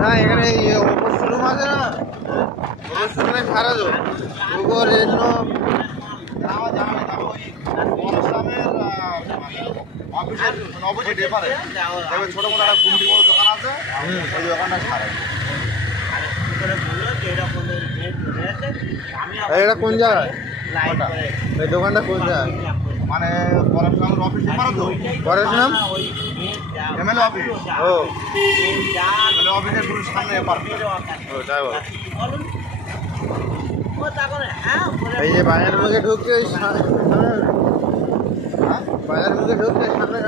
না এখানে শোরুম আছে না, শোরুমে খারাপ ওর জন্য ছোট মোটো একটা গুমটি মতো দোকান আছে, ওই দোকানটা খারাপ। এটা কোন জায়গায়? এই দোকানটা কোন জায়গায়? মানে পরশুরামের অফিসে পারো তো, পরশুরাম এমএলএ অফিস, ও এমএলএ অফিসের পুরো সামনে পার্ক। ও তাই বল। এই যে বাজার মুখে ঢুকছে ওই বাজার মুখে ঢুকছে সামনে